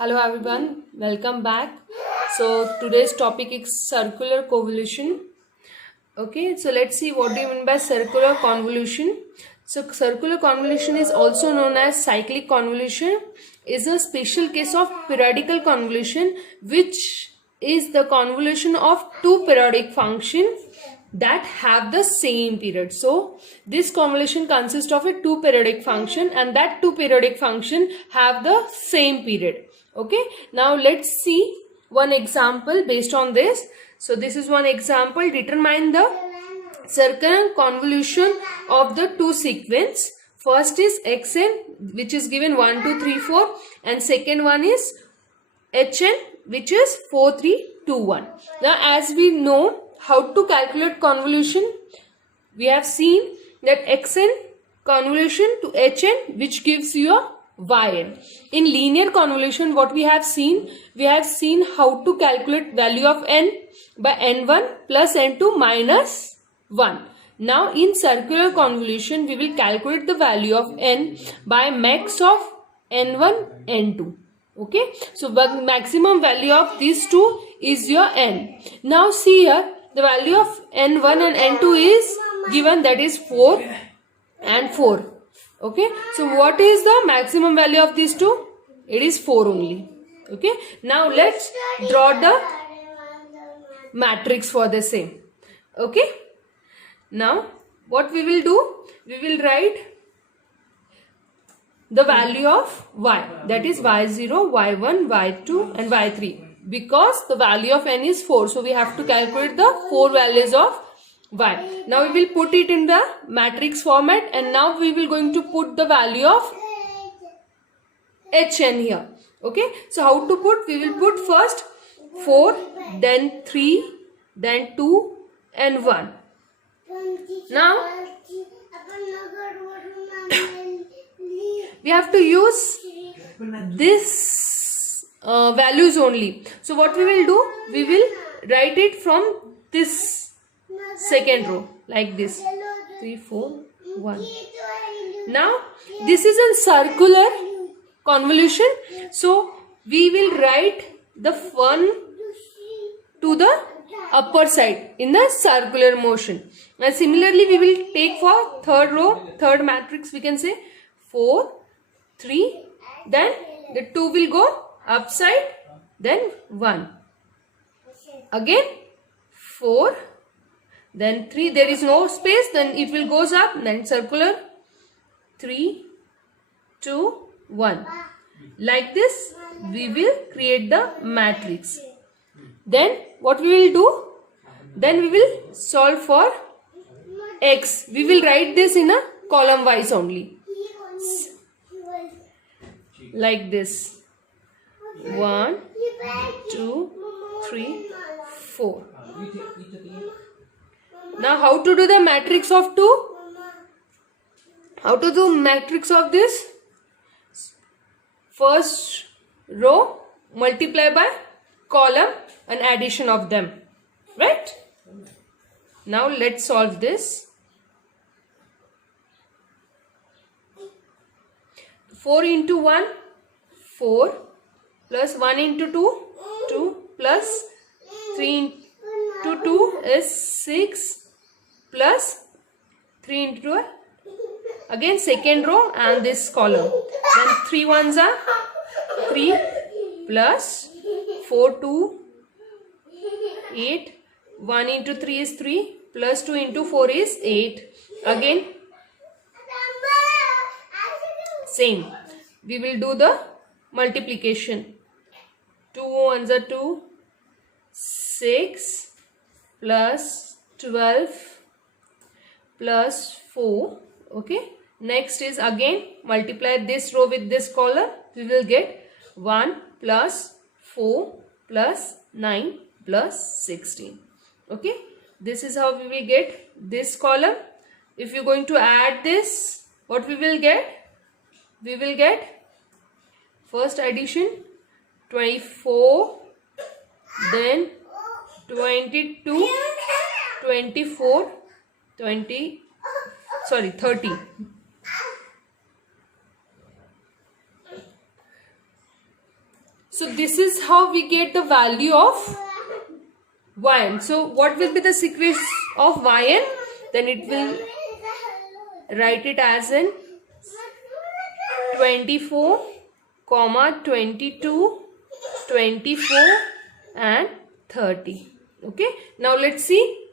Hello everyone, welcome back. So today's topic is circular convolution. Okay, so let's see what do you mean by circular convolution. So circular convolution is also known as cyclic convolution, is a special case of periodical convolution, which is the convolution of two periodic functions that have the same period. So this convolution consists of a two periodic function, and that two periodic function have the same period. Okay, now let's see one example based on this. So this is one example. Determine the circular convolution of the two sequence. First is xn, which is given 1 2 3 4, and second one is hn, which is 4 3 2 1. Now as we know how to calculate convolution, we have seen that xn convolution to hn, which gives you a yn. In linear convolution, what we have seen how to calculate value of n by n1 plus n2 minus 1. Now in circular convolution, we will calculate the value of n by max of n1 n2. Okay, so the maximum value of these two is your n. Now see here, the value of n1 and n2 is given, that is 4 and 4. Okay, so what is the maximum value of these two? It is 4 only. Okay, now let's draw the matrix for the same. Okay, now what we will do, we will write the value of y, that is y0, y1, y2 and y3, because the value of n is 4, so we have to calculate the 4 values of y. Now we will put it in the matrix format, and now we will going to put the value of hn here. Okay, so how to put? We will put first 4, then 3, then 2 and 1. Now we have to use this values only. So what we will do, we will write it from this second row like this, 3 4 1. Now this is a circular convolution, so we will write the one to the upper side in the circular motion. And similarly we will take for third row, third matrix, we can say 4 3, then the 2 will go upside, then 1, again 4, then 3, there is no space, then it will goes up, then circular 3 2 1. Like this we will create the matrix. Then what we will do, then we will solve for x. We will write this in a column wise only, like this, 1 2 3 4. Now how to do the matrix of 2? How to do matrix of this? First row multiply by column and addition of them, right? Now let's solve this. 4 into 1 4, plus 1 into 2 2, plus 3 into 2 is 6, plus 3 into 2, again second row and this column, then 3 ones are 3, plus 4 2 8, 1 into 3 is 3, plus 2 into 4 is 8, again same, we will do the multiplication. 2 ones are 2, 6 plus 12 plus 4. Okay, next is again multiply this row with this column, we will get 1 plus 4 plus 9 plus 16. Okay, this is how we will get this column. If you are going to add this, what we will get? We will get first addition 24, then 22, 24, 30. So this is how we get the value of yn. So what will be the sequence of yn? Then it will write it as in 24, 22, 24 and 30. Okay. Now let's see